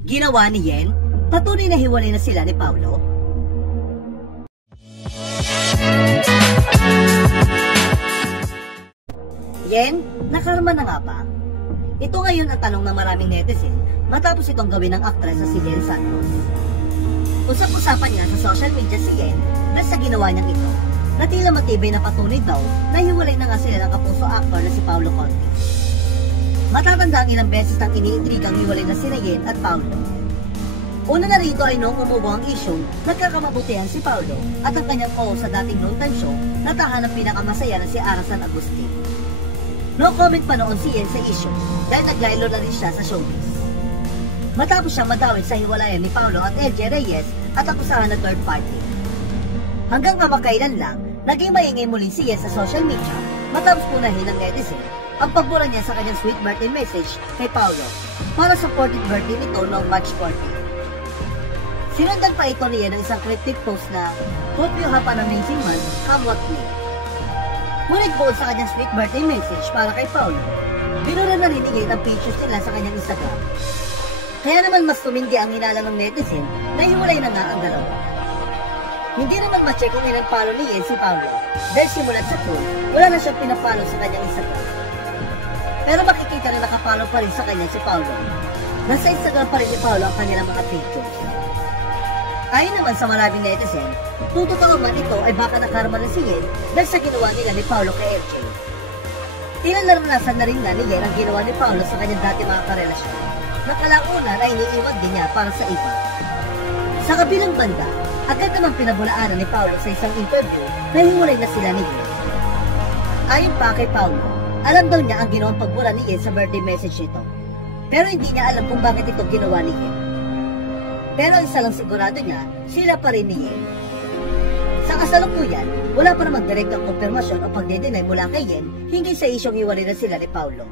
Ginawa ni Yen, patunay na hiwalay na sila ni Paulo. Yen, nakarma na nga ba? Ito ngayon ang tanong ng maraming netizen matapos itong gawin ng aktres na si Yen Santos. Usap-usapan nga sa social media si Yen dahil sa ginawa niyang ito na tila matibay na patunay daw na hiwalay na nga sila ng kapuso actor na si Paulo Conte. Matatanda ang ilang beses nang iniintrigang hiwalay na sina Yen at Paulo. Una na rito ay noong umubo ang issue, nagkakamabutihan si Paulo at ang kanyang co-host sa dating noontime show na tahanang pinakamasaya na si Arasan Agustin. No comment pa noon si Yen sa issue dahil naglaylo na rin siya sa showbiz. Matapos siyang madawin sa hiwalayan ni Paulo at LJ Reyes at akusahan na third party. Hanggang kamakailan lang, naging maingay muli si Yen sa social media matapos punahin ng netizen ang pagbura niya sa kanyang sweet birthday message kay Paulo para sa 40th birthday nito noong March 14. Sinundan pa ito niya ng isang cryptic post na "Hope you have an amazing month, come what may." Ngunit bukod sa kanyang sweet birthday message para kay Paulo, binura na rin niya ang pictures nila sa kanyang Instagram. Kaya naman mas tumindi ang hinala ng netizen na hiwalay na nga ang dalawa. Hindi naman ma-check kung ilang follow ni Yen si Paulo dahil simulat sa pool, wala na siyang pinapollow sa kanyang Instagram. Pero makikita na nakapollow pa rin sa kanya si Paulo. Nasa Instagram pa rin ni Paulo ang kanilang mga pictures. Ayon naman sa maraming netizen, kung totoo man ito ay baka nakarma na si Yen dahil sa ginawa nila ni Paulo kay LJ. Tila naranasan na rin nga ni Yen ang ginawa ni Paulo sa kanyang dati mga karelasyon. Nakalauna na iniiwag din niya para sa iba. Sa kabilang banda, agad naman pinabulaanan ni Paulo sa isang interview na hiwalay na sila ni Yen. Ayon pa kay Paulo, alam daw niya ang ginawang pagbura ni Yen sa birthday message nito. Pero hindi niya alam kung bakit ito ginawa ni Yen. Pero ang isa lang sigurado niya, sila pa rin ni Yen. Sa kasalukuyan, wala pa namang direktang konfirmasyon o pagde-deny mula kay Yen hinggil sa isyong hiwalay na sila ni Paulo.